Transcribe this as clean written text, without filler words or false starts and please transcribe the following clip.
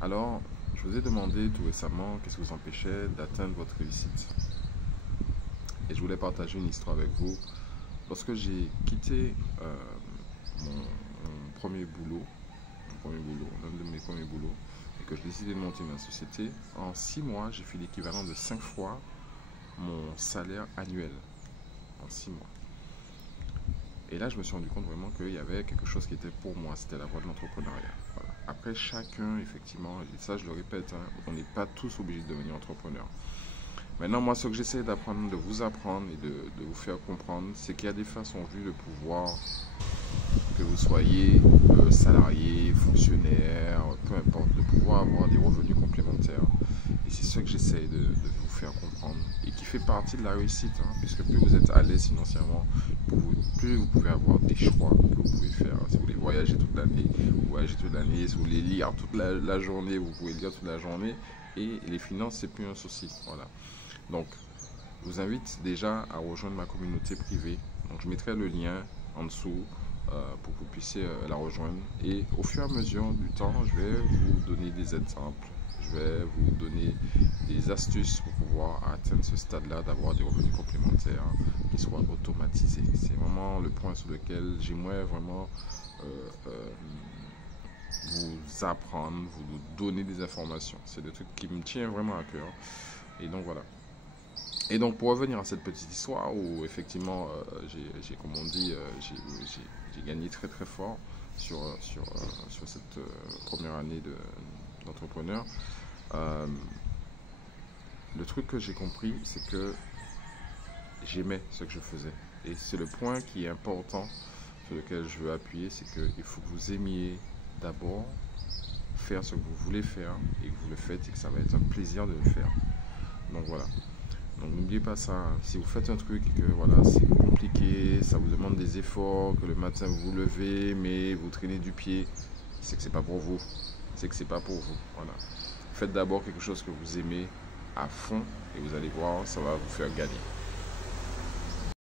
Alors, je vous ai demandé tout récemment qu'est-ce qui vous empêchait d'atteindre votre réussite. Et je voulais partager une histoire avec vous. Lorsque j'ai quitté mon premier boulot, l'un de mes premiers boulots, et que j'ai décidé de monter ma société, en 6 mois, j'ai fait l'équivalent de 5 fois mon salaire annuel. En 6 mois. Et là, je me suis rendu compte vraiment qu'il y avait quelque chose qui était pour moi, c'était la voie de l'entrepreneuriat. Voilà. Après, chacun, effectivement, et ça je le répète, hein, on n'est pas tous obligés de devenir entrepreneur. Maintenant, moi, ce que j'essaie d'apprendre, de vous apprendre et de vous faire comprendre, c'est qu'il y a des façons vues de pouvoir, que vous soyez salarié, fonctionnaire, peu importe, de pouvoir avoir des revenus complémentaires. Et c'est ce que j'essaie de vous faire comprendre et qui fait partie de la réussite, hein, puisque plus vous êtes à l'aise financièrement, plus vous pouvez avoir des choix que vous pouvez faire. Si vous voulez voyager toute l'année, vous voyagez toute l'année. Si vous voulez lire toute la journée, vous pouvez lire toute la journée. Et les finances, c'est plus un souci. Voilà. Donc, je vous invite déjà à rejoindre ma communauté privée. Donc, je mettrai le lien en dessous pour que vous puissiez la rejoindre. Et au fur et à mesure du temps, je vais vous donner des exemples. Je vais vous donner des astuces pour pouvoir atteindre ce stade-là, d'avoir des revenus complémentaires qui soient automatisés. C'est vraiment le point sur lequel j'aimerais vraiment euh, euh, vous apprendre, vous donner des informations. C'est des trucs qui me tient vraiment à cœur. Et donc voilà. Et donc pour revenir à cette petite histoire où effectivement, comme on dit, j'ai gagné très très fort sur cette première année d'entrepreneur. Euh, le truc que j'ai compris, c'est que j'aimais ce que je faisais. Et c'est le point qui est important sur lequel je veux appuyer, c'est qu'il faut que vous aimiez d'abord faire ce que vous voulez faire et que vous le faites et que ça va être un plaisir de le faire. Donc voilà. Donc n'oubliez pas ça, hein. Si vous faites un truc et que voilà, c'est compliqué, ça vous demande des efforts, que le matin vous vous levez, mais vous traînez du pied, c'est que c'est pas pour vous. C'est que c'est pas pour vous. Voilà. Faites d'abord quelque chose que vous aimez à fond et vous allez voir, ça va vous faire gagner.